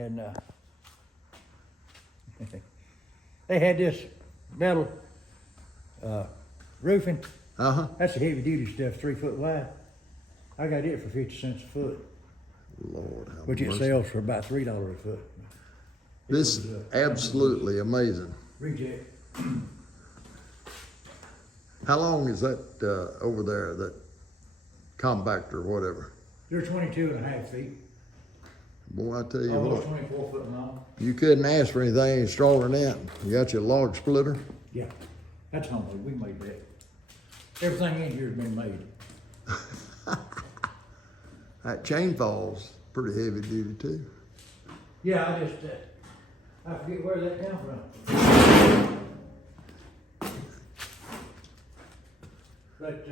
And they had this metal roofing. Uh-huh. That's the heavy duty stuff, 3 foot wide. I got it for 50 cents a foot, Lord have which it mercy. sells for about $3 a foot. This is absolutely amazing. Reject. How long is that over there, that compactor or whatever? They're 22 and a half feet, Boy, I tell you almost what, 24 foot long. you couldn't ask for anything stronger than that. You got your log splitter? Yeah, that's homemade. We made that. Everything in here has been made. That chain fall's pretty heavy duty too. Yeah, I forget where that come from. But,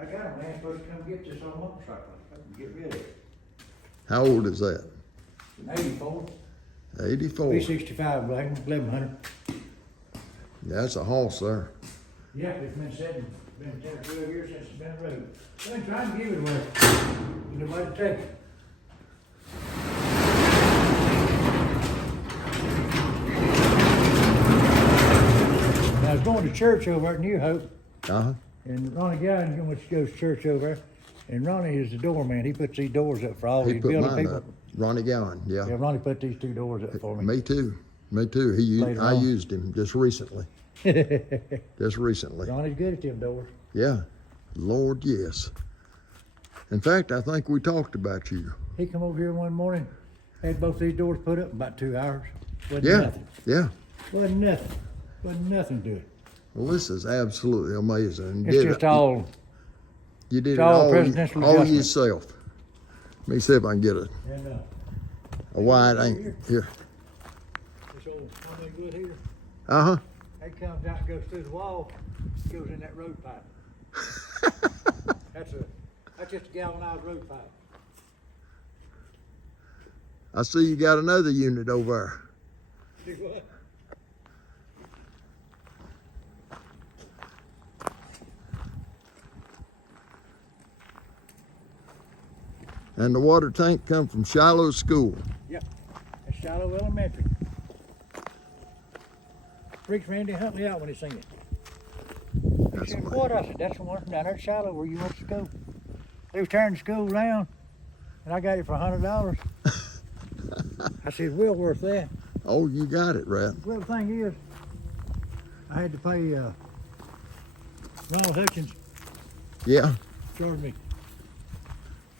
I got a man supposed to come get this old motorcycle. I can get rid of it. How old is that? 84, 84. B65 black, 1100. That's a horse there. Yeah, it's been 10 or 12 years since it's been rode. I've been trying to give it away. Nobody to take it. I was going to church over at New Hope, Uh-huh. and Ronnie Gowan goes to church over there, and Ronnie is the doorman. He puts these doors up for all He these put building mine people. up. Ronnie Gowan, Yeah, yeah. Ronnie put these 2 doors up for me. Me too. Me too. Later I on. used him just recently. Just recently. Ronnie's good at them doors. Yeah. Lord, yes. In fact, I think we talked about you. He come over here one morning, had both these doors put up in about 2 hours. Wasn't Yeah. nothing. Yeah. Wasn't nothing. Wasn't nothing to it. Well, this is absolutely amazing. It's just all, You did it's it all all, presidential all adjustment. yourself. Let me see if I can get a and wide angle here. this old homemade wood here, Uh-huh. that comes out and goes through the wall, goes in that road pipe. That's just a galvanized road pipe. I see you got another unit over See what? there. And the water tank come from Shiloh School. Yep, that's Shiloh Elementary. Freaks Randy Huntley out when he seen it. He That's said, amazing. what? I said, that's the one from down there at Shiloh where you went to school. They was tearing the school down, and I got it for $100. I said, well worth that. Oh, you got it, right? Well, the thing is, I had to pay Ronald Hutchins Yeah. charged me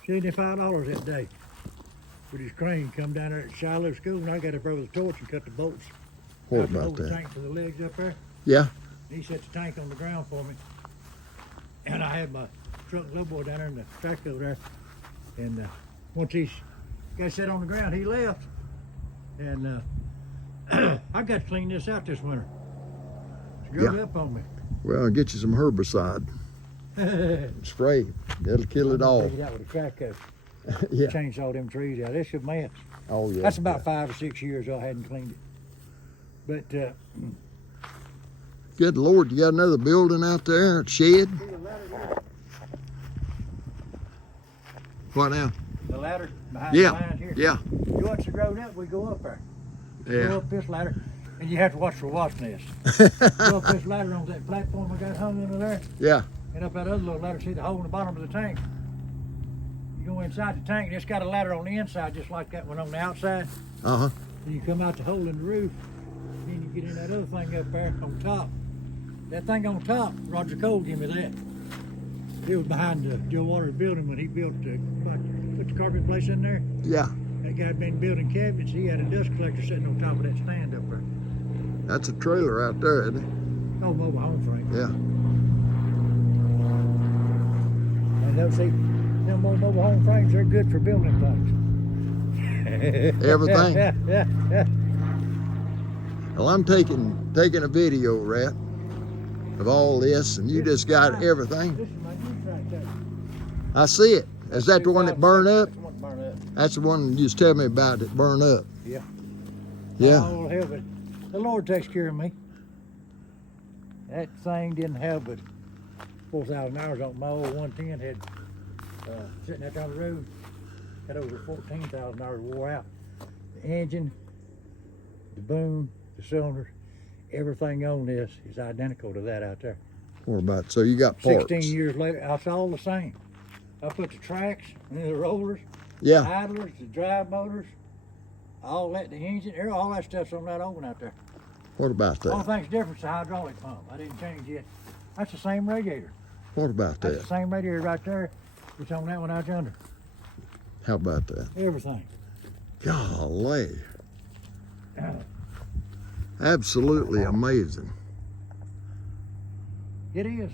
$75 that day with his crane. Come down there at Shiloh School, and I got up there with a torch and cut the bolts. What out to about hold the that? tank to the legs up there. Yeah. And he set the tank on the ground for me. And I had my truck load boy down there in the track over there. And once he got set on the ground, he left. And I got to clean this out this winter. It's growing Yeah. up on me. Well, I'll get you some herbicide. Spray. That'll kill it all. Take it out with a crack up. Yeah. Chainsaw them trees out. It's a mess. Oh, yeah. That's about 5 or 6 years I hadn't cleaned it. But Good Lord, you got another building out there, a shed? What now? the ladder behind Yeah. the line here. Yeah. Once it grown up, we go up there. Go Yeah. up this ladder, and you have to watch for wasp nests. Go up this ladder on that platform I got hung under there, Yeah. and up that other little ladder, see the hole in the bottom of the tank. You go inside the tank, and it's got a ladder on the inside, just like that one on the outside. Uh-huh. Then you come out the hole in the roof, then you get in that other thing up there on top. That thing on top, Roger Cole gave me that. It was behind Joe Waters' building when he built put the carpet place in there. Yeah. That guy had been building cabinets. He had a dust collector sitting on top of that stand up there. That's a trailer out there, isn't it? Oh, mobile home frame. Yeah. And those, see, them old mobile home frames, they're good for building things. Everything. Yeah. Well, I'm taking a video, Rat, of all this, and you just got everything. This is my new track there. I see it. Is that the one that burned up? That's the one that burned up. That's the one you just tell me about that burned up. Yeah. Yeah. Oh, hell, but the Lord takes care of me. That thing didn't have but 4,000 hours on my old 110 had sitting out there on the road. had over 14,000 hours wore out. The engine, the boom, the cylinders, everything on this is identical to that out there. What about, so you got parts? 16 years later, it's all the same. I put the tracks and the rollers, Yeah. the idlers, the drive motors, all that, the engine, all that stuff's on that oven out there. What about The only that? thing's different is the hydraulic pump. I didn't change it. That's the same radiator. What about That's that? the same radiator right there. It's on that one out yonder. How about that? Everything. Golly. Absolutely amazing. It is.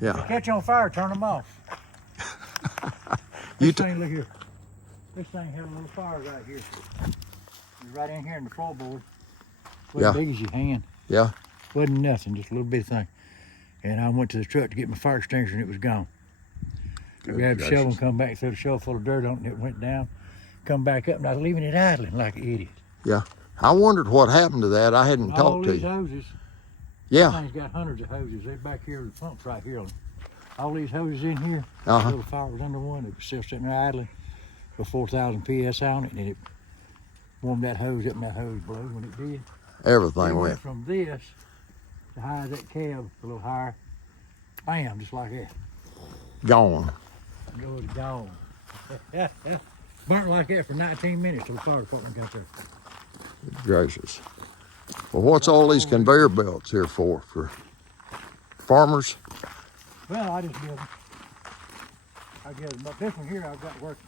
Yeah. Catch on fire, turn them off. You This thing, look here. This thing had a little fire right here. It's right in here in the floorboard. Wasn't Yeah. big as your hand. Yeah. Wasn't nothing, just a little bitty thing. And I went to the truck to get my fire extinguisher and it was gone. I grabbed a shovel and come back, threw the shovel full of dirt on it and it went down. Come back up and I was leaving it idling like an idiot. I wondered what happened to that. I hadn't All talked to these you. hoses, Yeah. this thing's got hundreds of hoses. They're back here, the pump's right here. All these hoses in here, Uh-huh. little fire was under one. It was still sitting there idling with 4,000 PSI on it, and it warmed that hose up, and that hose blew when it did. Everything It went. from this to high as that cab, a little higher. Bam, just like that. Gone. It was gone. Burnt like that for 19 minutes till the fire department got there. Gracious. Well, what's all these conveyor belts here for? For farmers? Well, I just built them. I guess, but this one here I've got working.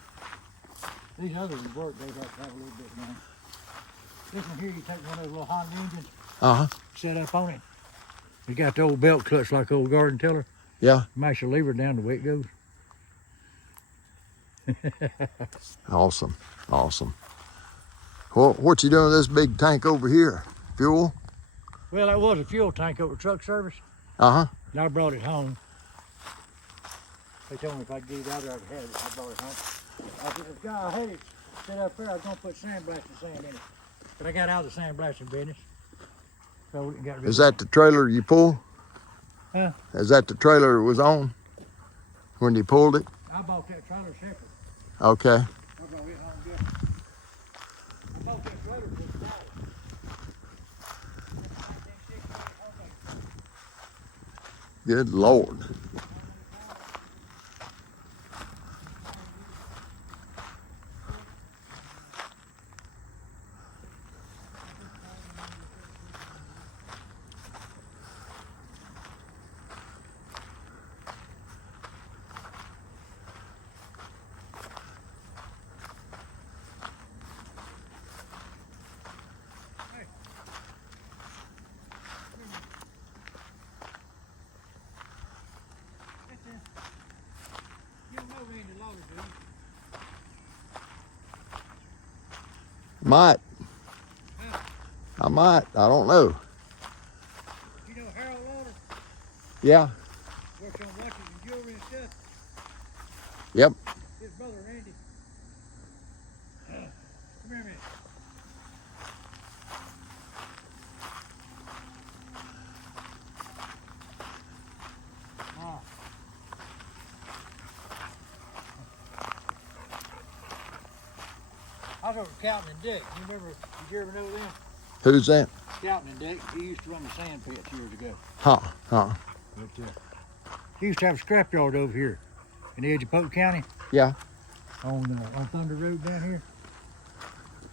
These others would work, they'd have to have a little bit more. This one here, you take one of those little Honda engines, Uh-huh. set up on it. You got the old belt clutch like old garden tiller. Yeah. Mash the lever down the way it goes. Awesome. Awesome. Well, what you doing with this big tank over here? Fuel? Well, that was a fuel tank over truck service, Uh-huh. and I brought it home. They told me if I could get it out there, I could have it. I brought it home. I had it set up there. I was going to put sandblasting sand in it. But I got out of the sandblasting business. So we got rid Is of that the trailer you pulled? Huh? Is that the trailer it was on when you pulled it? I bought that trailer separate. Okay. I brought it home different. I bought that trailer for $6. Good Lord. You don't know Randy Lawler, do you? Might. I might. I don't know. You know Harold Lawler? Yeah. Works on watches and jewelry and stuff. Yep. His brother Randy. Come here a minute. I was over at Calton and Dick. You remember, did you ever know them? Who's that? Calton and Dick, he used to run the sand pits years ago. Huh. Huh. But he used to have a scrapyard over here in the edge of Polk County Yeah. on Thunder Road down here.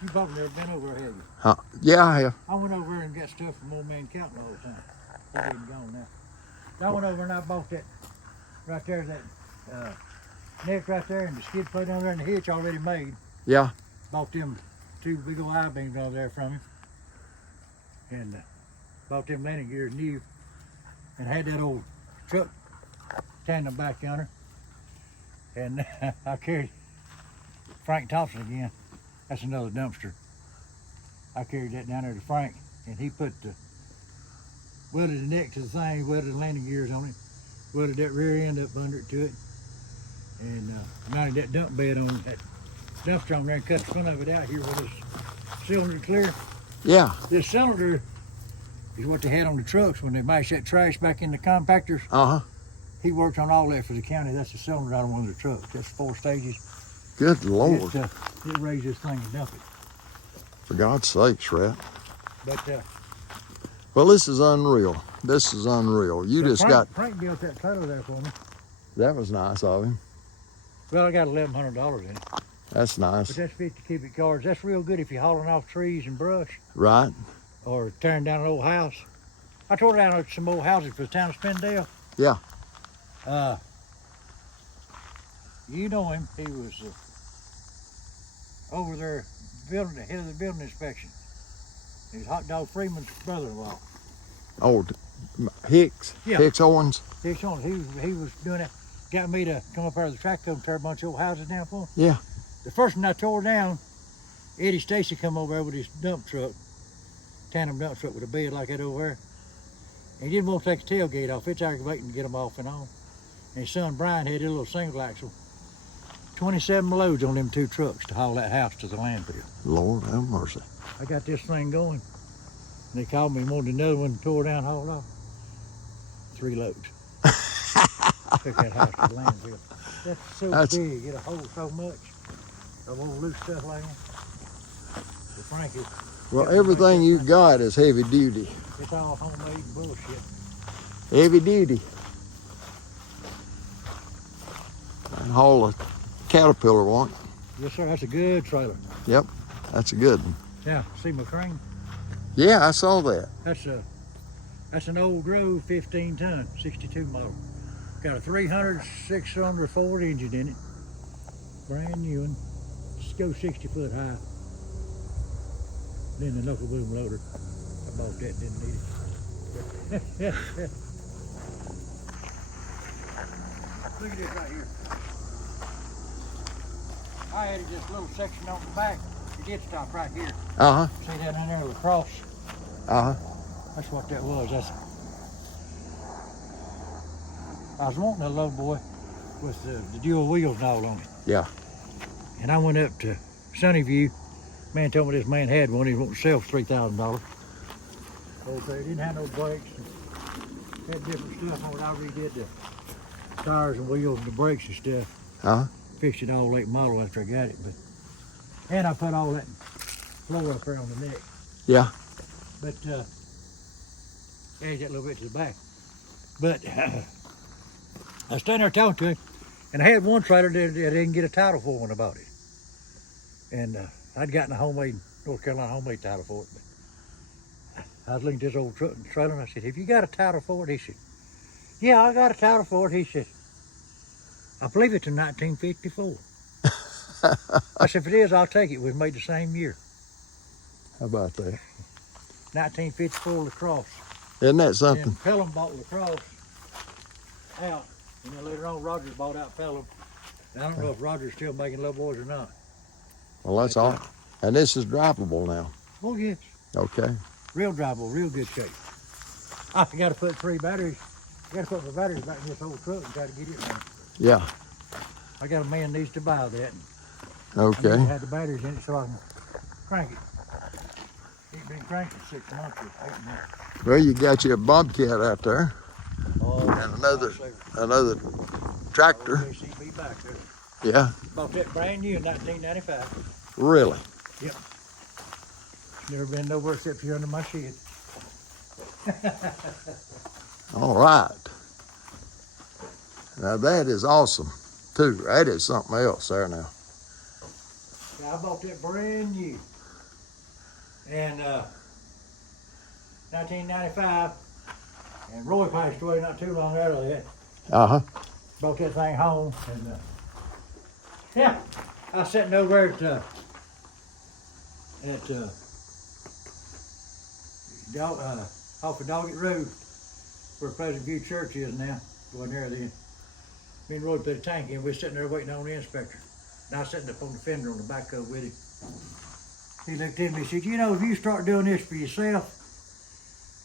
You probably never been over there, have you? Huh. Yeah, I have. I went over there and got stuff from old man Calton all the time. He's been gone now. I went over and I bought that right there, that neck right there, and the skid plate on there, and the hitch already made. Yeah. Bought them two big old I-beams over there from him. And bought them landing gears new. And had that old truck tandem back yonder. And I carried Frank Thompson again. That's another dumpster. I carried that down there to Frank, and he put the welded the neck to the thing, welded the landing gears on it, welded that rear end up under it to it, and mounted that dump bed on that dumpster on there and cut the front of it out here with this cylinder clear. Yeah. This cylinder is what they had on the trucks when they mash that trash back in the compactors. Uh-huh. He worked on all that for the county. That's the cylinder out on one of the trucks. That's 4 stages. Good Lord. It raised this thing and dump it. For God's sakes, Rat. But Well, this is unreal. This is unreal. You just Frank built that trailer there for me. that was nice of him. Well, I got $1,100 in it. That's But nice. that's 50 cubic yards. That's real good if you're hauling off trees and brush Right? or tearing down an old house. I tore down some old houses for the town of Spindale. Yeah. You know him. He was over there building the head of the building inspection. He's Hot Dog Freeman's brother-in-law. Oh, Hicks. Yeah. Hicks Owens. He was doing it. Got me to come up out of the track and tear a bunch of old houses down for him. Yeah. The first one I tore down, Eddie Stacy come over there with his dump truck, tandem dump truck with a bed like that over there. And he didn't want to take the tailgate off. It's aggravating to get them off and on. And his son Brian had a little single axle. 27 loads on them 2 trucks to haul that house to the landfill. Lord have mercy. I got this thing going. And they called me and wanted another one tore down, hauled off. 3 loads. Took that house to the landfill. That's big. It'll hold so much of old loose stuff like that. But Frankie, Well, everything you got is heavy duty. it's all homemade bullshit. Heavy duty. And haul a Caterpillar one. Yes, sir. That's a good trailer. Yep. That's a good one. Now, see my crane? Yeah, I saw that. That's an old Grove 15 ton, 62 model. Got a 300 6-cylinder Ford engine in it. Brand new one. Just go 60 foot high. Then the knuckle boom loader. I bought that, didn't need it. Look at this right here. I added this little section on the back. It did stop right here. Uh-huh. See that in there with a cross? Uh-huh. That's what that was. I was wanting a low boy with the dual wheels and all on it. Yeah. And I went up to Sunnyview. Man told me this man had one. He was wanting to sell for $3,000. Okay, didn't have no brakes. Had different stuff on it. I redid the tires and wheels and the brakes and stuff. Uh-huh. Fixed it all late model after I got it. And I put all that floor up there on the neck. Yeah. But added that little bit to the back. But I was standing there talking to him, and I had one trailer that I didn't get a title for when I bought it. And I'd gotten a North Carolina homemade title for it. But I was looking at this old truck and trailer, and I said, "Have you got a title for it?" He said, "Yeah, I got a title for it." He said, "I believe it's in 1954. I said, "If it is, I'll take it. It was made the same year. How about that? 1954 lacrosse. Isn't that something? And Pelham bought lacrosse out. And then later on, Rogers bought out Pelham. And I don't know if Rogers is still making little boys or not. Well, that's all. And this is drivable now. Oh, yes. Okay. Real drivable, real good shape. I got to put 3 batteries. I got to put my batteries back in this old truck and try to get it running. Yeah. I got a man needs to buy that. Okay. I had the batteries in it so I can crank it. It's been cranking 6 months or 8 months. Well, you got you a Bobcat out there Oh, and another tractor. JCB back there. Yeah. Bought that brand new in 1995. Really? Yep. Never been nowhere except here under my shed. All right. Now that is awesome too. That is something else there now. Yeah, I bought that brand new. And 1995. And Roy passed away not too long after that. Uh-huh. Brought that thing home. And yeah, I was sitting over off of Doggett Road, where Pleasant View Church is now. Wasn't there then. Me and Roy put a tank in. We were sitting there waiting on the inspector. And I was sitting up on the fender on the back of it with him. He looked at me and said, "You know, if you start doing this for yourself,"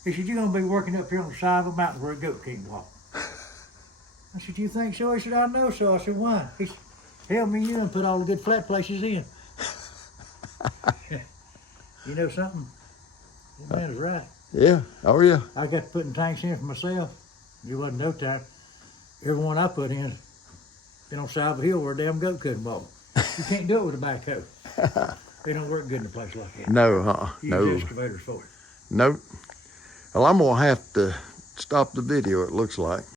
he said, "you're going to be working up here on the side of a mountain where a goat can't walk." I said, "You think so?" He said, "I know so." I said, "Why?" He said, "Help me you and put all the good flat places in." You know something? That man is right. Yeah. Oh, yeah. I got putting tanks in for myself. It wasn't no time. Every one I put in, been on side of a hill where a damn goat couldn't walk. You can't do it with a backhoe. They don't work good in a place like that. No, You no, use excavators for it. nope. Well, I'm gonna have to stop the video, it looks like.